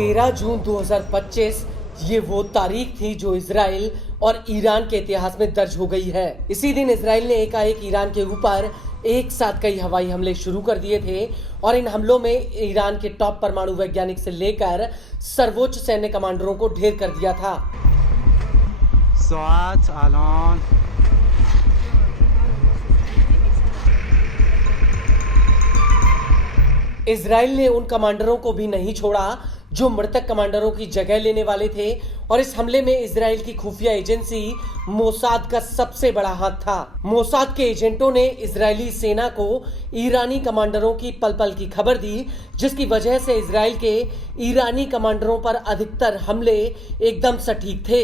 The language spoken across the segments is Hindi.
13 जून 2025 ये वो तारीख थी जो इजराइल और ईरान के इतिहास में दर्ज हो गई है। इसी दिन इजराइल ने एकाएक ईरान के ऊपर एक साथ कई हवाई हमले शुरू कर दिए थे और इन हमलों में ईरान के टॉप परमाणु वैज्ञानिक से लेकर सर्वोच्च सैन्य कमांडरों को ढेर कर दिया था। इजराइल ने उन कमांडरों को भी नहीं छोड़ा जो मृतक कमांडरों की जगह लेने वाले थे और इस हमले में इजराइल की खुफिया एजेंसी मोसाद का सबसे बड़ा हाथ था। मोसाद के एजेंटों ने इजरायली सेना को ईरानी कमांडरों की पल पल की खबर दी, जिसकी वजह से इजराइल के ईरानी कमांडरों पर अधिकतर हमले एकदम सटीक थे।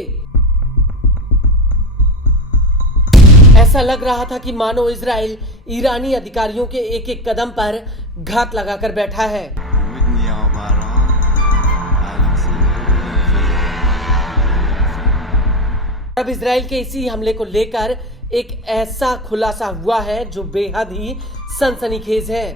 ऐसा लग रहा था कि मानो इजराइल ईरानी अधिकारियों के एक एक कदम पर घात लगाकर बैठा है। अब इजराइल के इसी हमले को लेकर एक ऐसा खुलासा हुआ है जो बेहद ही सनसनीखेज है।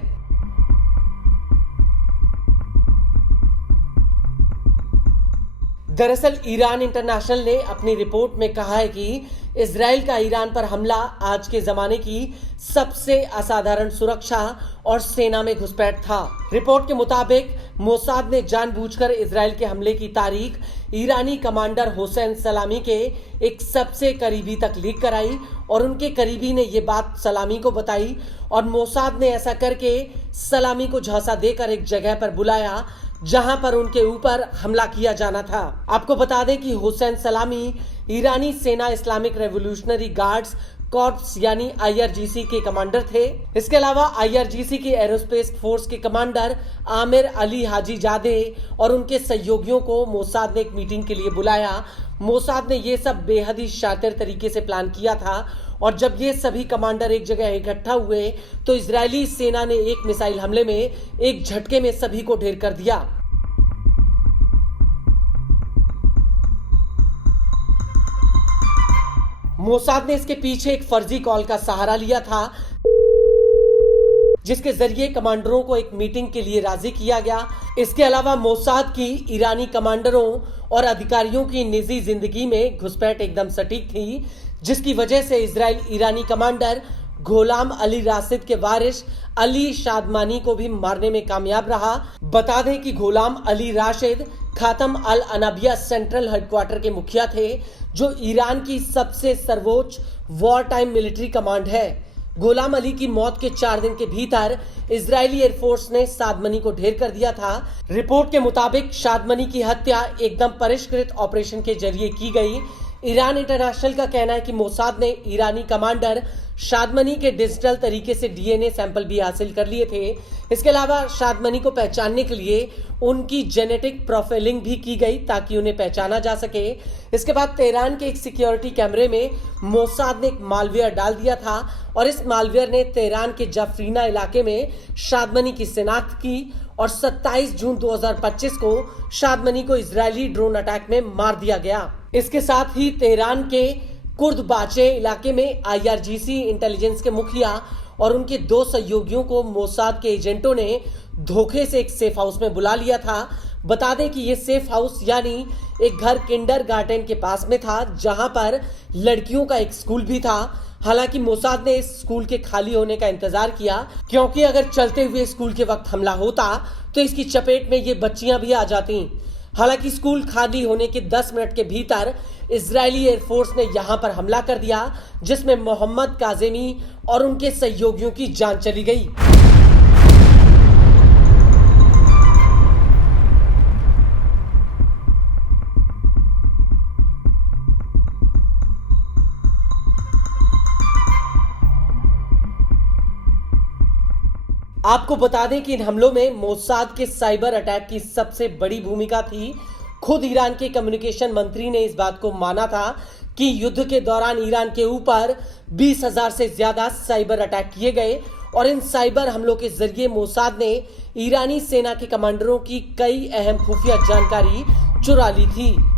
दरअसल ईरान इंटरनेशनल ने अपनी रिपोर्ट में कहा है कि इजराइल का ईरान पर हमला आज के जमाने की सबसे असाधारण सुरक्षा और सेना में घुसपैठ था। रिपोर्ट के मुताबिक मोसाद ने जानबूझकर इजराइल के हमले की तारीख ईरानी कमांडर हुसैन सलामी के एक सबसे करीबी तक लीक कराई और उनके करीबी ने ये बात सलामी को बताई और मोसाद ने ऐसा करके सलामी को झांसा देकर एक जगह पर बुलाया जहां पर उनके ऊपर हमला किया जाना था। आपको बता दें कि हुसैन सलामी ईरानी सेना इस्लामिक रेवोल्यूशनरी गार्ड्स कॉर्प्स यानी IRGC के कमांडर थे। इसके अलावा IRGC के एरोस्पेस फोर्स के कमांडर आमिर अली हाजी जादे और उनके सहयोगियों को मोसाद ने एक मीटिंग के लिए बुलाया। मोसाद ने ये सब बेहद ही शातिर तरीके से प्लान किया था और जब ये सभी कमांडर एक जगह इकट्ठा हुए तो इजरायली सेना ने एक मिसाइल हमले में एक झटके में सभी को ढेर कर दिया। मोसाद ने इसके पीछे एक फर्जी कॉल का सहारा लिया था, जिसके जरिए कमांडरों को एक मीटिंग के लिए राजी किया गया। इसके अलावा मोसाद की ईरानी कमांडरों और अधिकारियों की निजी जिंदगी में घुसपैठ एकदम सटीक थी, जिसकी वजह से इजराइल ईरानी कमांडर गोलाम अली राशिद के वारिस अली शादमानी को भी मारने में कामयाब रहा। बता दें कि गोलाम अली राशिद खातम अल अनबिया सेंट्रल हेडक्वार्टर के मुखिया थे, जो ईरान की सबसे सर्वोच्च वॉर टाइम मिलिट्री कमांड है। गोलाम अली की मौत के 4 दिन के भीतर इजरायली एयरफोर्स ने शादमनी को ढेर कर दिया था। रिपोर्ट के मुताबिक शादमनी की हत्या एकदम परिष्कृत ऑपरेशन के जरिए की गई। ईरान इंटरनेशनल का कहना है कि मोसाद ने ईरानी कमांडर शादमनी के डिजिटल तरीके से DNA सैंपल भी हासिल कर लिए थे। इसके अलावा शादमनी को पहचानने के लिए उनकी जेनेटिक प्रोफाइलिंग भी की गई ताकि उन्हें पहचाना जा सके। इसके बाद तेहरान के एक सिक्योरिटी कैमरे में मोसाद ने एक मालवेयर डाल दिया था और इस मालवेयर ने तेहरान के जाफरीना इलाके में शादमनी की शिनाख्त की और 27 जून 2025 को शादमनी को इजरायली ड्रोन अटैक में मार दिया गया। इसके साथ ही तेहरान के कुर्दबाचे इलाके में IRGC इंटेलिजेंस के मुखिया और उनके 2 सहयोगियों को मोसाद के एजेंटों ने धोखे से एक सेफ हाउस में बुला लिया था। बता दें कि ये सेफ हाउस यानी एक घर किंडरगार्टन के पास में था, जहां पर लड़कियों का एक स्कूल भी था। हालांकि मोसाद ने इस स्कूल के खाली होने का इंतजार किया, क्योंकि अगर चलते हुए स्कूल के वक्त हमला होता तो इसकी चपेट में ये बच्चियां भी आ जाती। हालांकि स्कूल खाली होने के 10 मिनट के भीतर इजरायली एयरफोर्स ने यहां पर हमला कर दिया, जिसमें मोहम्मद काजेमी और उनके सहयोगियों की जान चली गई। आपको बता दें कि इन हमलों में मोसाद के साइबर अटैक की सबसे बड़ी भूमिका थी। खुद ईरान के कम्युनिकेशन मंत्री ने इस बात को माना था कि युद्ध के दौरान ईरान के ऊपर 20,000 से ज्यादा साइबर अटैक किए गए और इन साइबर हमलों के जरिए मोसाद ने ईरानी सेना के कमांडरों की कई अहम खुफिया जानकारी चुरा ली थी।